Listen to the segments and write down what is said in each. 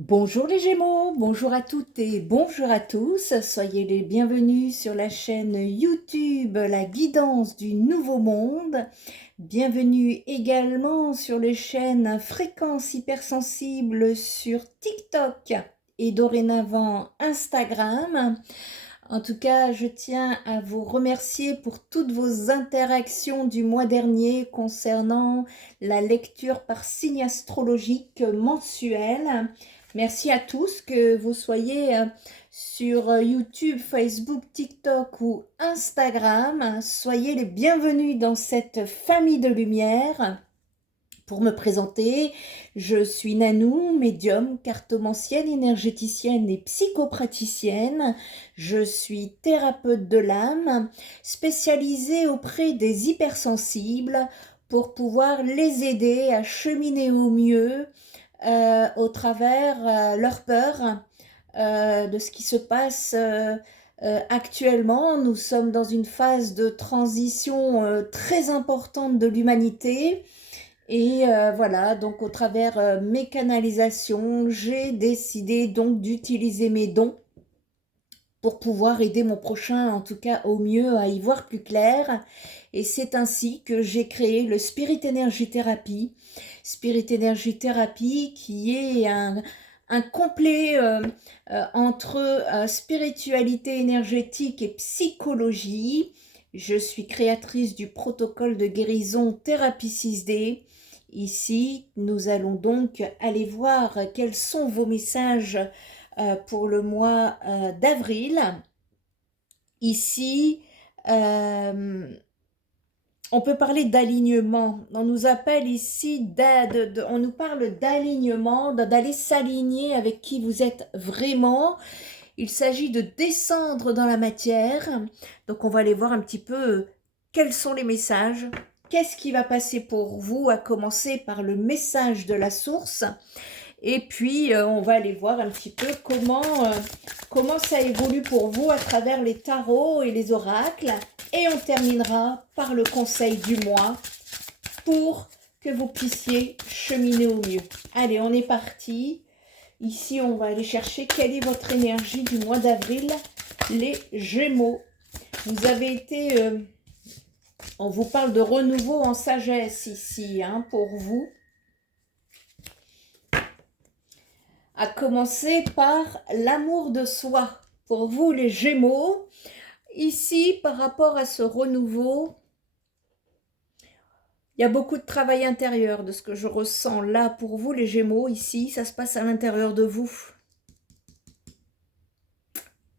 Bonjour les Gémeaux, bonjour à toutes et bonjour à tous. Soyez les bienvenus sur la chaîne YouTube La Guidance du Nouveau Monde. Bienvenue également sur les chaînes Fréquence Hypersensible sur TikTok et dorénavant Instagram. En tout cas, je tiens à vous remercier pour toutes vos interactions du mois dernier concernant la lecture par signe astrologique mensuelle. Merci à tous, que vous soyez sur YouTube, Facebook, TikTok ou Instagram. Soyez les bienvenus dans cette famille de lumière. Pour me présenter, je suis Nanou, médium, cartomancienne, énergéticienne et psychopraticienne. Je suis thérapeute de l'âme, spécialisée auprès des hypersensibles pour pouvoir les aider à cheminer au mieux au travers leur peur de ce qui se passe actuellement. Nous sommes dans une phase de transition très importante de l'humanité. Et voilà, donc au travers mes canalisations, j'ai décidé donc d'utiliser mes dons pour pouvoir aider mon prochain, en tout cas au mieux, à y voir plus clair. Et c'est ainsi que j'ai créé le Spirit Energy Therapy. Spirit Energy Therapy qui est un complet entre spiritualité énergétique et psychologie. Je suis créatrice du protocole de guérison Thérapie 6D. Ici, nous allons donc aller voir quels sont vos messages pour le mois d'avril. Ici, on peut parler d'alignement. On nous appelle ici, on nous parle d'alignement, d'aller s'aligner avec qui vous êtes vraiment. Il s'agit de descendre dans la matière. Donc, on va aller voir un petit peu quels sont les messages. Qu'est-ce qui va passer pour vous, à commencer par le message de la source. Et puis, on va aller voir un petit peu comment ça évolue pour vous à travers les tarots et les oracles. Et on terminera par le conseil du mois pour que vous puissiez cheminer au mieux. Allez, on est parti. Ici, on va aller chercher quelle est votre énergie du mois d'avril, les Gémeaux. Vous avez été... on vous parle de renouveau en sagesse ici, hein, pour vous. À commencer par l'amour de soi. Pour vous, les Gémeaux, ici, par rapport à ce renouveau, il y a beaucoup de travail intérieur de ce que je ressens là pour vous, les Gémeaux. Ici, ça se passe à l'intérieur de vous.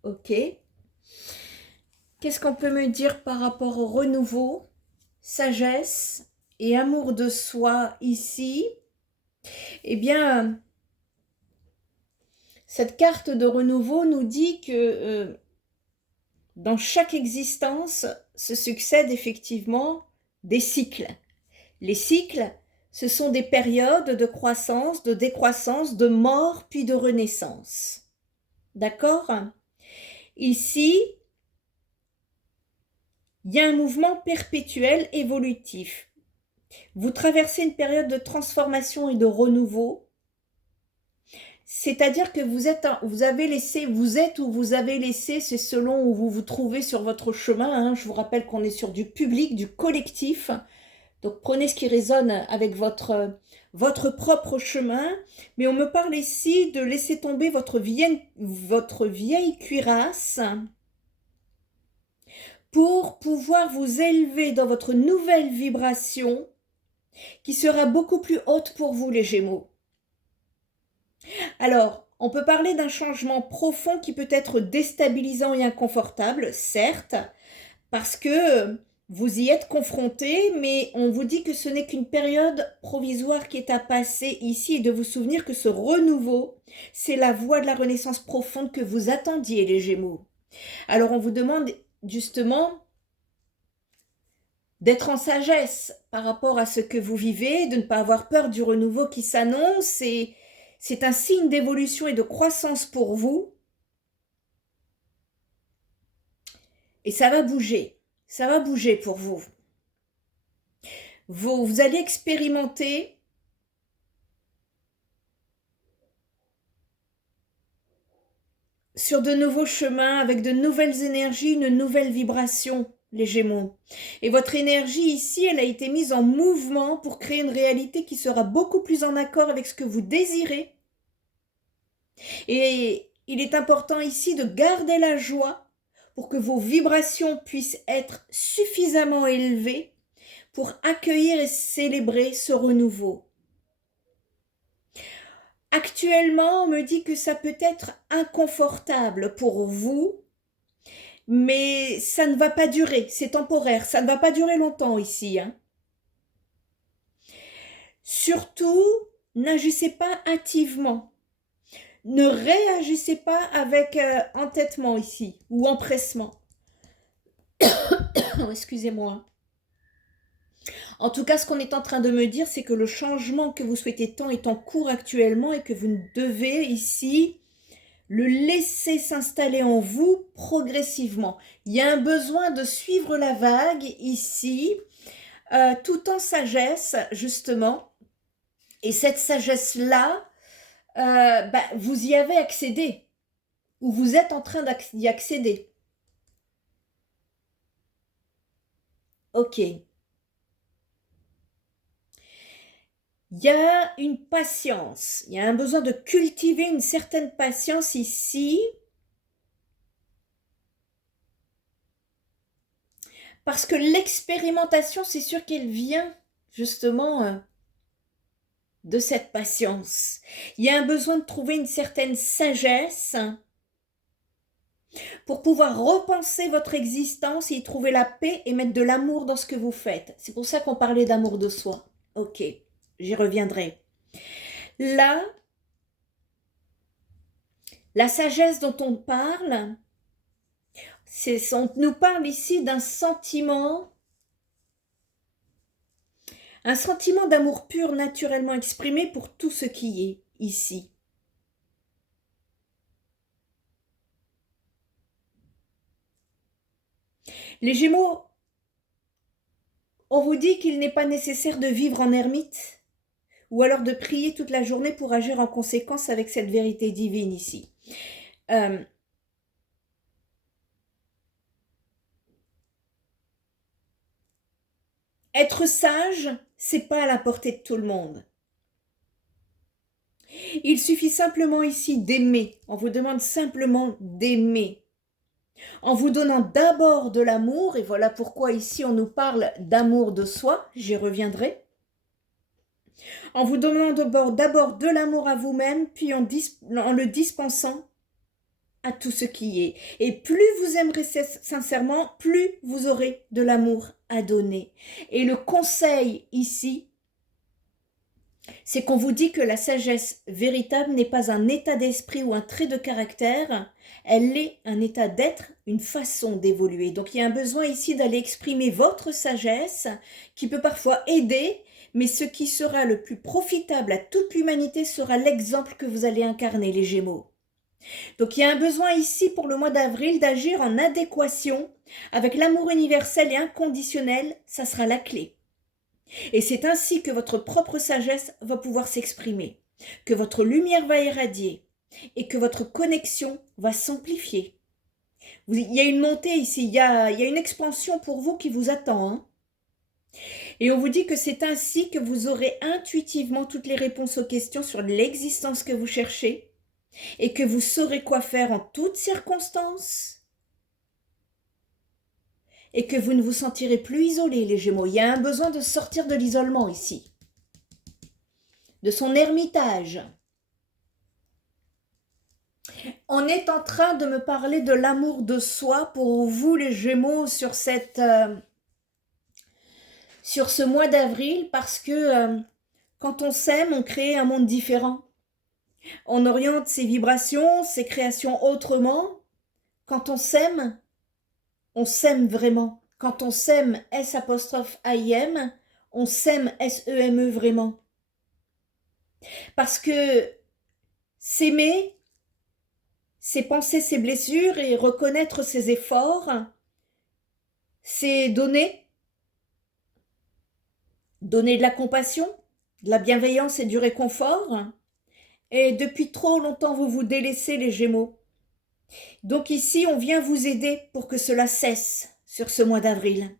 Ok. Qu'est-ce qu'on peut me dire par rapport au renouveau, sagesse et amour de soi ici? Eh bien, cette carte de renouveau nous dit que dans chaque existence se succèdent effectivement des cycles. Les cycles, ce sont des périodes de croissance, de décroissance, de mort, puis de renaissance. D'accord? Ici, il y a un mouvement perpétuel évolutif. Vous traversez une période de transformation et de renouveau. C'est-à-dire que vous êtes où vous avez laissé, c'est selon où vous vous trouvez sur votre chemin. Hein. Je vous rappelle qu'on est sur du public, du collectif. Donc prenez ce qui résonne avec votre propre chemin. Mais on me parle ici de laisser tomber votre vieille cuirasse pour pouvoir vous élever dans votre nouvelle vibration qui sera beaucoup plus haute pour vous, les Gémeaux. Alors, on peut parler d'un changement profond qui peut être déstabilisant et inconfortable, certes, parce que vous y êtes confronté, mais on vous dit que ce n'est qu'une période provisoire qui est à passer ici et de vous souvenir que ce renouveau, c'est la voie de la renaissance profonde que vous attendiez, les Gémeaux. Alors, on vous demande justement d'être en sagesse par rapport à ce que vous vivez, de ne pas avoir peur du renouveau qui s'annonce. Et c'est un signe d'évolution et de croissance pour vous. Et ça va bouger. Ça va bouger pour vous. Vous allez expérimenter sur de nouveaux chemins, avec de nouvelles énergies, une nouvelle vibration, les Gémeaux. Et votre énergie ici, elle a été mise en mouvement pour créer une réalité qui sera beaucoup plus en accord avec ce que vous désirez. Et il est important ici de garder la joie pour que vos vibrations puissent être suffisamment élevées pour accueillir et célébrer ce renouveau. Actuellement, on me dit que ça peut être inconfortable pour vous, mais ça ne va pas durer, c'est temporaire, ça ne va pas durer longtemps ici. Surtout, n'agissez pas hâtivement. Ne réagissez pas avec entêtement ici, ou empressement. Excusez-moi. En tout cas, ce qu'on est en train de me dire, c'est que le changement que vous souhaitez tant est en cours actuellement et que vous devez ici le laisser s'installer en vous progressivement. Il y a un besoin de suivre la vague ici, tout en sagesse, justement. Et cette sagesse-là, vous y avez accédé, ou vous êtes en train d'y accéder. Ok. Il y a une patience, il y a un besoin de cultiver une certaine patience ici, parce que l'expérimentation, c'est sûr qu'elle vient justement de cette patience. Il y a un besoin de trouver une certaine sagesse pour pouvoir repenser votre existence et y trouver la paix et mettre de l'amour dans ce que vous faites. C'est pour ça qu'on parlait d'amour de soi. Ok, j'y reviendrai. Là, la sagesse dont on parle, on nous parle ici d'un sentiment d'amour pur naturellement exprimé pour tout ce qui est ici. Les Gémeaux, on vous dit qu'il n'est pas nécessaire de vivre en ermite ou alors de prier toute la journée pour agir en conséquence avec cette vérité divine ici. Être sage, c'est pas à la portée de tout le monde. Il suffit simplement ici d'aimer. On vous demande simplement d'aimer. En vous donnant d'abord de l'amour, et voilà pourquoi ici on nous parle d'amour de soi, j'y reviendrai. En vous donnant d'abord de l'amour à vous-même, puis en le dispensant à tout ce qui est. Et plus vous aimerez sincèrement, plus vous aurez de l'amour à donner. Et le conseil ici, c'est qu'on vous dit que la sagesse véritable n'est pas un état d'esprit ou un trait de caractère, elle est un état d'être, une façon d'évoluer. Donc il y a un besoin ici d'aller exprimer votre sagesse qui peut parfois aider, mais ce qui sera le plus profitable à toute l'humanité sera l'exemple que vous allez incarner, les Gémeaux. Donc il y a un besoin ici pour le mois d'avril d'agir en adéquation avec l'amour universel et inconditionnel, ça sera la clé. Et c'est ainsi que votre propre sagesse va pouvoir s'exprimer, que votre lumière va irradier et que votre connexion va s'amplifier. Il y a une montée ici, il y a une expansion pour vous qui vous attend. Hein. Et on vous dit que c'est ainsi que vous aurez intuitivement toutes les réponses aux questions sur l'existence que vous cherchez et que vous saurez quoi faire en toutes circonstances. Et que vous ne vous sentirez plus isolés, les Gémeaux. Il y a un besoin de sortir de l'isolement ici, de son ermitage. On est en train de me parler de l'amour de soi pour vous, les Gémeaux, sur ce mois d'avril, parce que quand on s'aime, on crée un monde différent. On oriente ses vibrations, ses créations autrement. Quand on s'aime vraiment. Quand on s'aime, S''AIM, on s'aime SEME vraiment. Parce que s'aimer, c'est penser ses blessures et reconnaître ses efforts, c'est donner de la compassion, de la bienveillance et du réconfort. Et depuis trop longtemps, vous vous délaissez, les Gémeaux. Donc ici, on vient vous aider pour que cela cesse sur ce mois d'avril.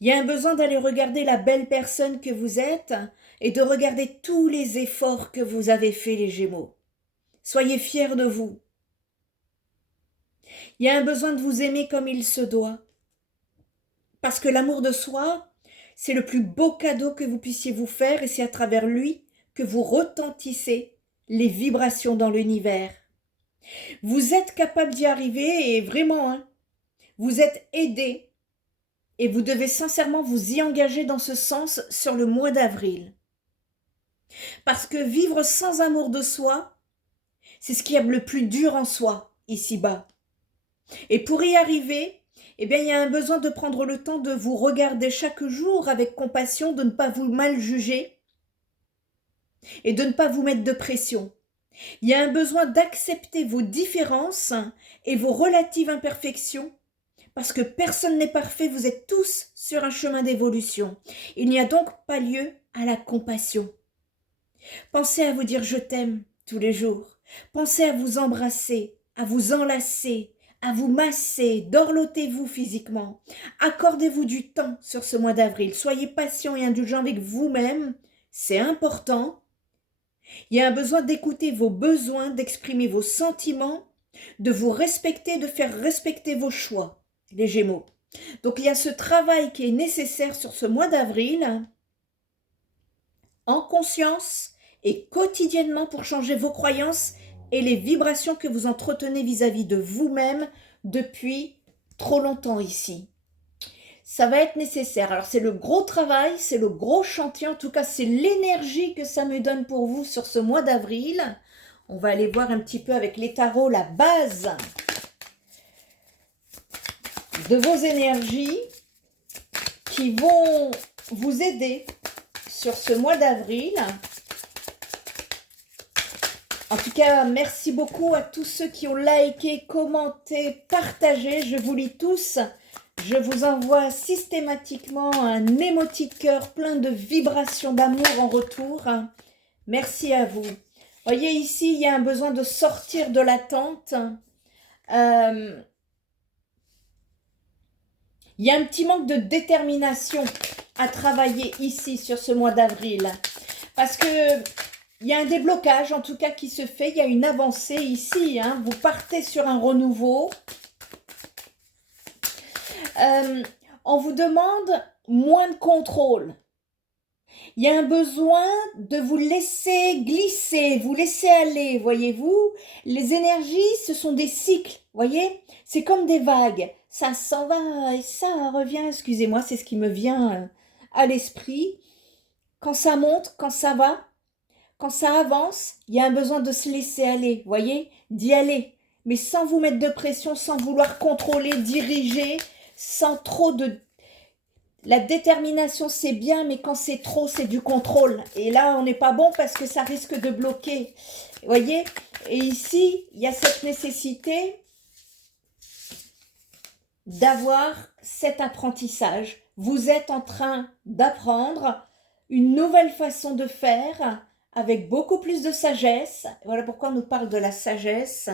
Il y a un besoin d'aller regarder la belle personne que vous êtes et de regarder tous les efforts que vous avez faits, les Gémeaux. Soyez fiers de vous. Il y a un besoin de vous aimer comme il se doit. Parce que l'amour de soi, c'est le plus beau cadeau que vous puissiez vous faire et c'est à travers lui que vous retentissez les vibrations dans l'univers. Vous êtes capable d'y arriver et vraiment, hein, vous êtes aidé et vous devez sincèrement vous y engager dans ce sens sur le mois d'avril. Parce que vivre sans amour de soi, c'est ce qui est le plus dur en soi, ici-bas. Et pour y arriver, eh bien, il y a un besoin de prendre le temps de vous regarder chaque jour avec compassion, de ne pas vous mal juger et de ne pas vous mettre de pression. Il y a un besoin d'accepter vos différences et vos relatives imperfections parce que personne n'est parfait, vous êtes tous sur un chemin d'évolution. Il n'y a donc pas lieu à la compassion. Pensez à vous dire je t'aime tous les jours. Pensez à vous embrasser, à vous enlacer, à vous masser, dorlotez-vous physiquement. Accordez-vous du temps sur ce mois d'avril. Soyez patient et indulgent avec vous-même, c'est important. Il y a un besoin d'écouter vos besoins, d'exprimer vos sentiments, de vous respecter, de faire respecter vos choix, les Gémeaux. Donc il y a ce travail qui est nécessaire sur ce mois d'avril, en conscience et quotidiennement pour changer vos croyances et les vibrations que vous entretenez vis-à-vis de vous-même depuis trop longtemps ici. Ça va être nécessaire. Alors c'est le gros travail, c'est le gros chantier, en tout cas c'est l'énergie que ça me donne pour vous sur ce mois d'avril. On va aller voir un petit peu avec les tarots la base de vos énergies qui vont vous aider sur ce mois d'avril. En tout cas, merci beaucoup à tous ceux qui ont liké, commenté, partagé. Je vous lis tous. Je vous envoie systématiquement un émoticône plein de vibrations d'amour en retour. Merci à vous. Voyez ici, il y a un besoin de sortir de l'attente. Il y a un petit manque de détermination à travailler ici sur ce mois d'avril. Parce que il y a un déblocage en tout cas qui se fait. Il y a une avancée ici. Hein. Vous partez sur un renouveau. On vous demande moins de contrôle. Il y a un besoin de vous laisser glisser, vous laisser aller, voyez-vous. Les énergies, ce sont des cycles, voyez. C'est comme des vagues. Ça s'en va et ça revient. Excusez-moi, c'est ce qui me vient à l'esprit. Quand ça monte, quand ça va, quand ça avance, il y a un besoin de se laisser aller, voyez, d'y aller. Mais sans vous mettre de pression, sans vouloir contrôler, diriger, sans trop de... La détermination, c'est bien, mais quand c'est trop, c'est du contrôle. Et là, on n'est pas bon parce que ça risque de bloquer. Vous voyez? Et ici, il y a cette nécessité d'avoir cet apprentissage. Vous êtes en train d'apprendre une nouvelle façon de faire avec beaucoup plus de sagesse. Voilà pourquoi on nous parle de la sagesse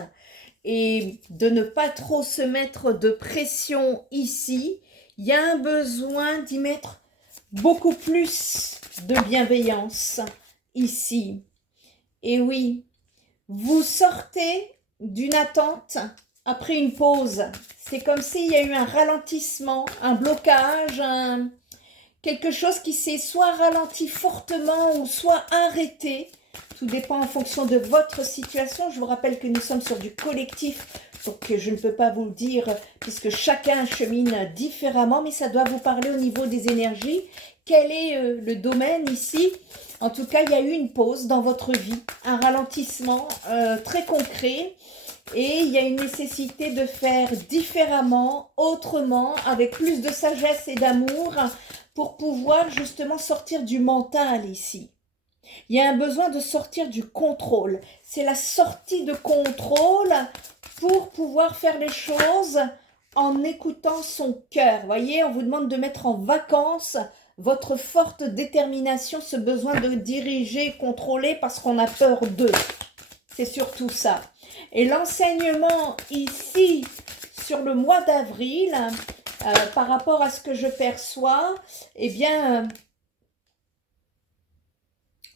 et de ne pas trop se mettre de pression ici. Il y a un besoin d'y mettre beaucoup plus de bienveillance ici. Et oui, vous sortez d'une attente après une pause. C'est comme s'il y a eu un ralentissement, un blocage, quelque chose qui s'est soit ralenti fortement ou soit arrêté. Tout dépend en fonction de votre situation. Je vous rappelle que nous sommes sur du collectif, donc je ne peux pas vous le dire puisque chacun chemine différemment, mais ça doit vous parler au niveau des énergies. Quel est le domaine ici? En tout cas, il y a eu une pause dans votre vie, un ralentissement très concret et il y a une nécessité de faire différemment, autrement, avec plus de sagesse et d'amour pour pouvoir justement sortir du mental ici. Il y a un besoin de sortir du contrôle. C'est la sortie de contrôle pour pouvoir faire les choses en écoutant son cœur. Voyez, on vous demande de mettre en vacances votre forte détermination, ce besoin de diriger, contrôler parce qu'on a peur d'eux. C'est surtout ça. Et l'enseignement ici, sur le mois d'avril, par rapport à ce que je perçois, eh bien,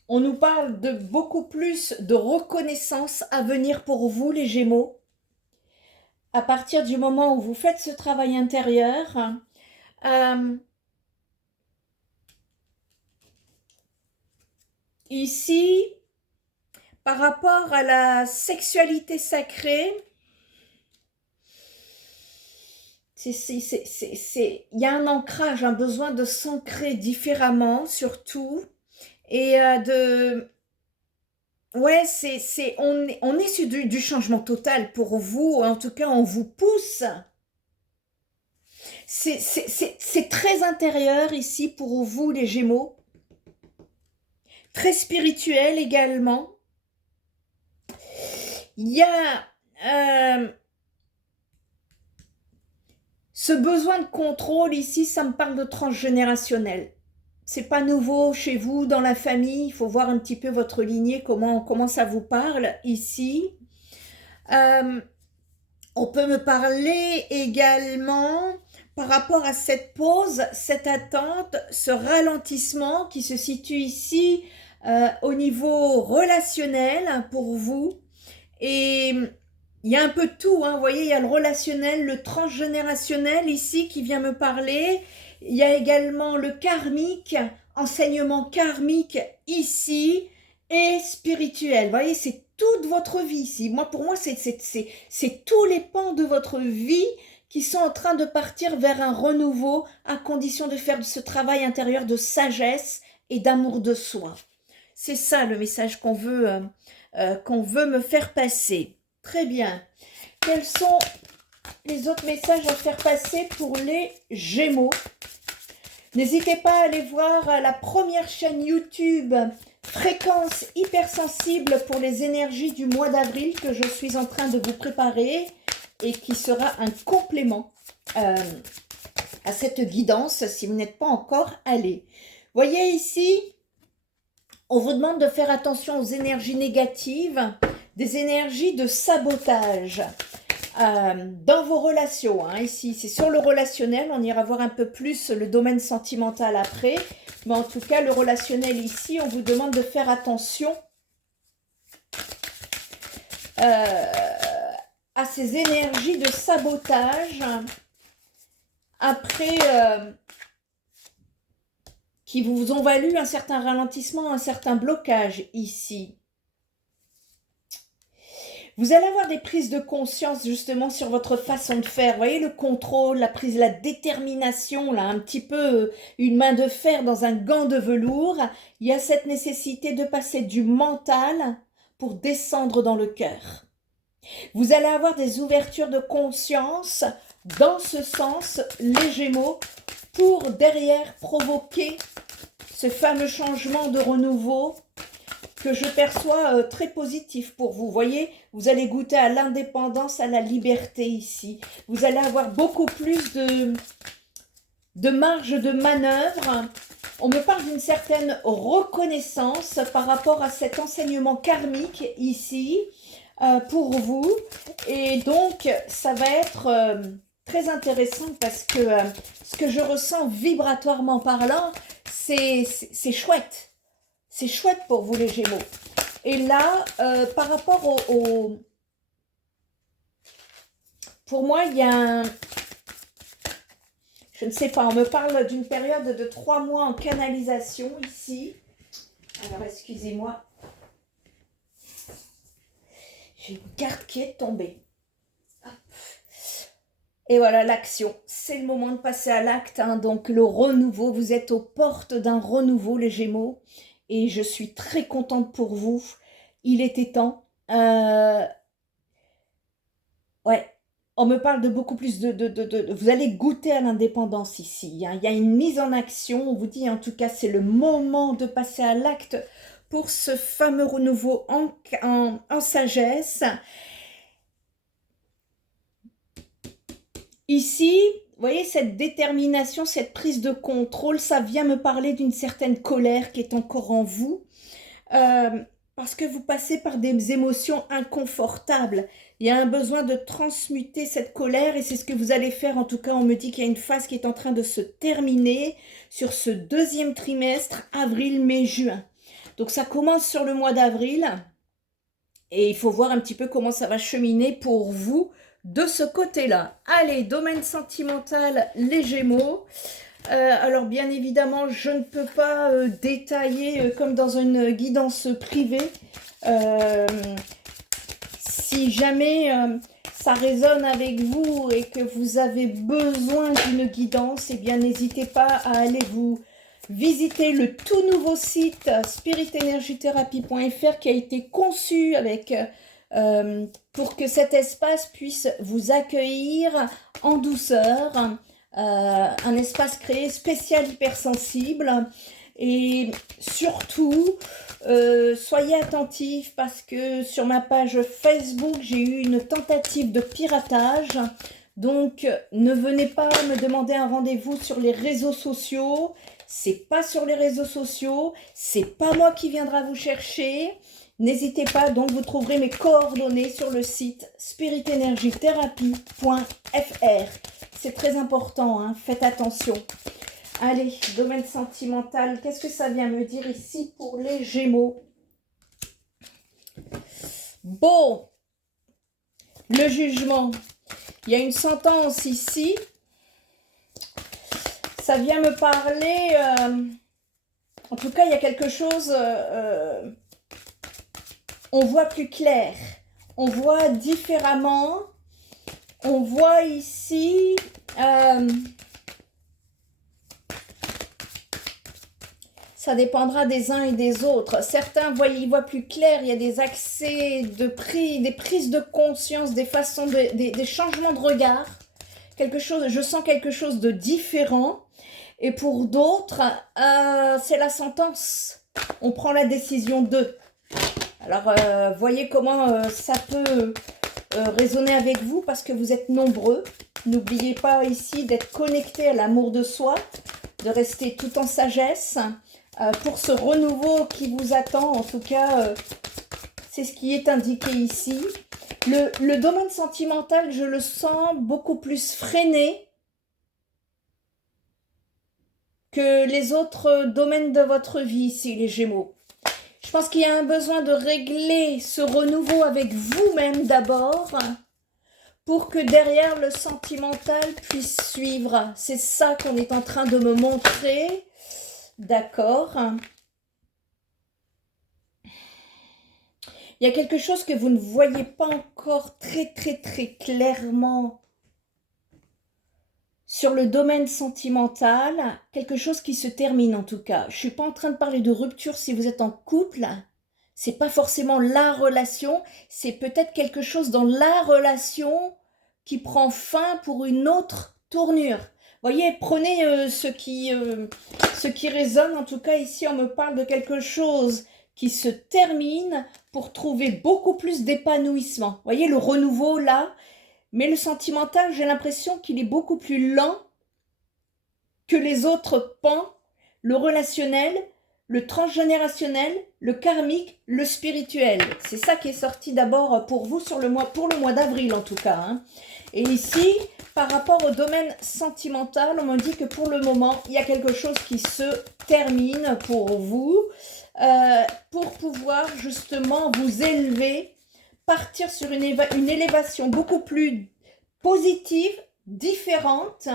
on nous parle de beaucoup plus de reconnaissance à venir pour vous, les Gémeaux. À partir du moment où vous faites ce travail intérieur, ici, par rapport à la sexualité sacrée, il y a un ancrage, un besoin de s'ancrer différemment, surtout, et ouais, on est sur du changement total pour vous, en tout cas, on vous pousse. C'est très intérieur ici pour vous, les Gémeaux, très spirituel également. Il y a ce besoin de contrôle ici, ça me parle de transgénérationnel. C'est pas nouveau chez vous, dans la famille, il faut voir un petit peu votre lignée, comment ça vous parle ici. On peut me parler également par rapport à cette pause, cette attente, ce ralentissement qui se situe ici au niveau relationnel pour vous. Et il y a un peu de tout, hein. Vous voyez, il y a le relationnel, le transgénérationnel ici qui vient me parler. Il y a également le karmique, enseignement karmique ici et spirituel. Vous voyez, c'est toute votre vie ici. Pour moi, c'est tous les pans de votre vie qui sont en train de partir vers un renouveau à condition de faire ce travail intérieur de sagesse et d'amour de soi. C'est ça le message qu'on veut me faire passer. Très bien. Quels sont les autres messages à faire passer pour les Gémeaux? N'hésitez pas à aller voir la première chaîne YouTube Fréquence hypersensible pour les énergies du mois d'avril que je suis en train de vous préparer et qui sera un complément à cette guidance si vous n'êtes pas encore allé. Voyez ici, on vous demande de faire attention aux énergies négatives, des énergies de sabotage dans vos relations. Hein. Ici, c'est sur le relationnel. On ira voir un peu plus le domaine sentimental après. Mais en tout cas, le relationnel ici, on vous demande de faire attention à ces énergies de sabotage. Après, qui vous ont valu un certain ralentissement, un certain blocage ici. Vous allez avoir des prises de conscience justement sur votre façon de faire. Vous voyez le contrôle, la prise, la détermination, là, un petit peu une main de fer dans un gant de velours. Il y a cette nécessité de passer du mental pour descendre dans le cœur. Vous allez avoir des ouvertures de conscience dans ce sens, les Gémeaux, pour derrière provoquer ce fameux changement de renouveau que je perçois très positif pour vous. Vous voyez, vous allez goûter à l'indépendance, à la liberté ici. Vous allez avoir beaucoup plus de marge de manœuvre. On me parle d'une certaine reconnaissance par rapport à cet enseignement karmique ici pour vous. Et donc, ça va être très intéressant parce que ce que je ressens vibratoirement parlant, c'est chouette. C'est chouette pour vous les Gémeaux. Et là, par rapport pour moi, il y a un... Je ne sais pas, on me parle d'une période de 3 mois en canalisation ici. Alors, excusez-moi. J'ai une carte qui est tombée. Hop. Et voilà, l'action. C'est le moment de passer à l'acte. Hein. Donc, le renouveau. Vous êtes aux portes d'un renouveau, les Gémeaux. Et je suis très contente pour vous. Il était temps. Ouais, on me parle de beaucoup plus vous allez goûter à l'indépendance ici. Hein. Il y a une mise en action. On vous dit en tout cas, c'est le moment de passer à l'acte pour ce fameux renouveau en sagesse. Ici, vous voyez, cette détermination, cette prise de contrôle, ça vient me parler d'une certaine colère qui est encore en vous. parce que vous passez par des émotions inconfortables. Il y a un besoin de transmuter cette colère et c'est ce que vous allez faire. En tout cas, on me dit qu'il y a une phase qui est en train de se terminer sur ce deuxième trimestre, avril, mai, juin. Donc ça commence sur le mois d'avril et il faut voir un petit peu comment ça va cheminer pour vous de ce côté-là. Allez, domaine sentimental, les Gémeaux. Alors bien évidemment, je ne peux pas détailler comme dans une guidance privée. Si jamais ça résonne avec vous et que vous avez besoin d'une guidance, eh bien n'hésitez pas à aller vous visiter le tout nouveau site spiritenergithérapie.fr qui a été conçu avec, pour que cet espace puisse vous accueillir en douceur. Un espace créé spécial hypersensible et surtout soyez attentifs parce que sur ma page Facebook j'ai eu une tentative de piratage, donc ne venez pas me demander un rendez-vous sur les réseaux sociaux, c'est pas sur les réseaux sociaux, c'est pas moi qui viendra vous chercher. N'hésitez pas, donc vous trouverez mes coordonnées sur le site spiritenergithérapie.fr. C'est très important, hein, faites attention. Allez, domaine sentimental, qu'est-ce que ça vient me dire ici pour les Gémeaux? Bon, le jugement. Il y a une sentence ici. Ça vient me parler... en tout cas, il y a quelque chose... on voit plus clair. On voit différemment. On voit ici... ça dépendra des uns et des autres. Certains y voient plus clair, il y a des accès de des prises de conscience, des façons, des changements de regard. Je sens quelque chose de différent. Et pour d'autres, c'est la sentence. On prend la décision d'eux. Alors, voyez comment ça peut résonner avec vous parce que vous êtes nombreux. N'oubliez pas ici d'être connecté à l'amour de soi, de rester tout en sagesse. Pour ce renouveau qui vous attend, en tout cas, c'est ce qui est indiqué ici. Le domaine sentimental, je le sens beaucoup plus freiné que les autres domaines de votre vie ici, les Gémeaux. Je pense qu'il y a un besoin de régler ce renouveau avec vous-même d'abord pour que derrière le sentimental puisse suivre. C'est ça qu'on est en train de me montrer. D'accord. Il y a quelque chose que vous ne voyez pas encore très clairement sur le domaine sentimental, quelque chose qui se termine en tout cas. Je ne suis pas en train de parler de rupture si vous êtes en couple. C'est pas forcément la relation, c'est peut-être quelque chose dans la relation qui prend fin pour une autre tournure. Voyez, prenez ce qui résonne. En tout cas, ici, on me parle de quelque chose qui se termine pour trouver beaucoup plus d'épanouissement. Voyez, le renouveau, là. Mais le sentimental, j'ai l'impression qu'il est beaucoup plus lent que les autres pans. Le relationnel, le transgénérationnel, le karmique, le spirituel. C'est ça qui est sorti d'abord pour vous pour le mois d'avril, en tout cas. Hein. Et ici... Par rapport au domaine sentimental, on me dit que pour le moment, il y a quelque chose qui se termine pour vous, pour pouvoir justement vous élever, partir sur une élévation beaucoup plus positive, différente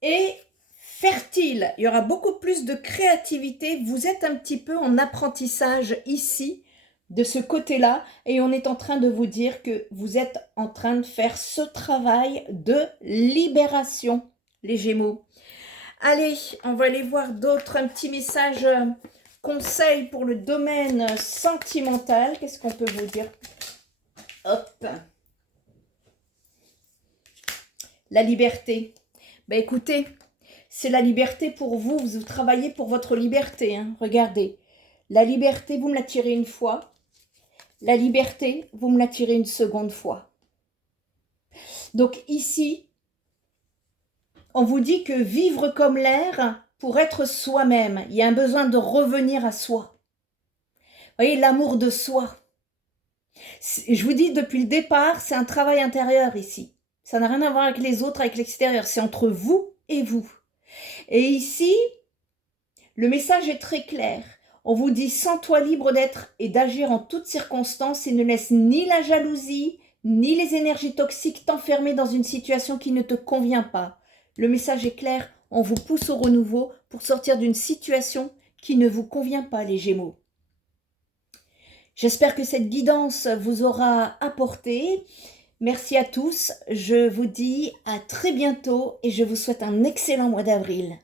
et fertile. Il y aura beaucoup plus de créativité. Vous êtes un petit peu en apprentissage ici, de ce côté-là, et on est en train de vous dire que vous êtes en train de faire ce travail de libération, les Gémeaux. Allez, on va aller voir d'autres, un petit message conseil pour le domaine sentimental. Qu'est-ce qu'on peut vous dire? Hop. La liberté. Ben écoutez, c'est la liberté pour vous. Vous travaillez pour votre liberté. Hein. Regardez. La liberté, vous me la tirez une fois. La liberté, vous me la tirez une seconde fois. Donc ici, on vous dit que vivre comme l'air, pour être soi-même, il y a un besoin de revenir à soi. voyez, l'amour de soi. Je vous dis, depuis le départ, c'est un travail intérieur ici. Ça n'a rien à voir avec les autres, avec l'extérieur. C'est entre vous et vous. Et ici, le message est très clair. On vous dit, sens-toi libre d'être et d'agir en toutes circonstances et ne laisse ni la jalousie, ni les énergies toxiques t'enfermer dans une situation qui ne te convient pas. Le message est clair, on vous pousse au renouveau pour sortir d'une situation qui ne vous convient pas, les Gémeaux. J'espère que cette guidance vous aura apporté. Merci à tous. Je vous dis à très bientôt et je vous souhaite un excellent mois d'avril.